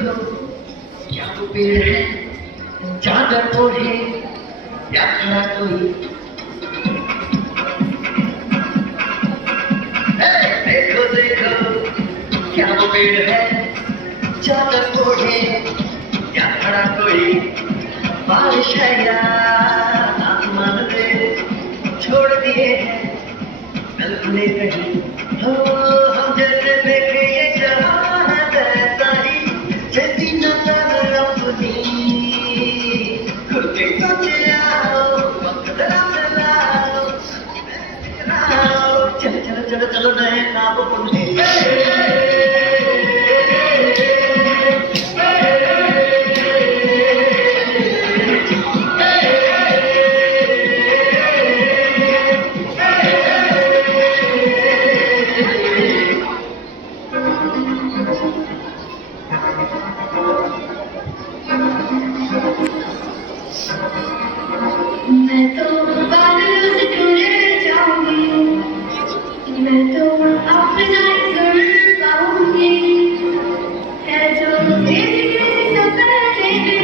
देखो क्या वो पेड़ है चादर ओढ़े या खड़ा कोई देखो देखो क्या वो पेड़ है चादर ओढ़े या खड़ा कोई बारिश है या आसमान पे छोड़ दिए हैं कल खुले कहीं हो हम जैसे देखे ये जहां है वैसा ही जैसी नजर अपनी खुल के सोचे आओ वक्त जरा चलाओ चलो चलो चलो चलो नए नाम बुनने मैं तो बादलों से टूट जाऊंगी, मैं तो अपना ही कर पाऊंगी, है जो तेरी सफर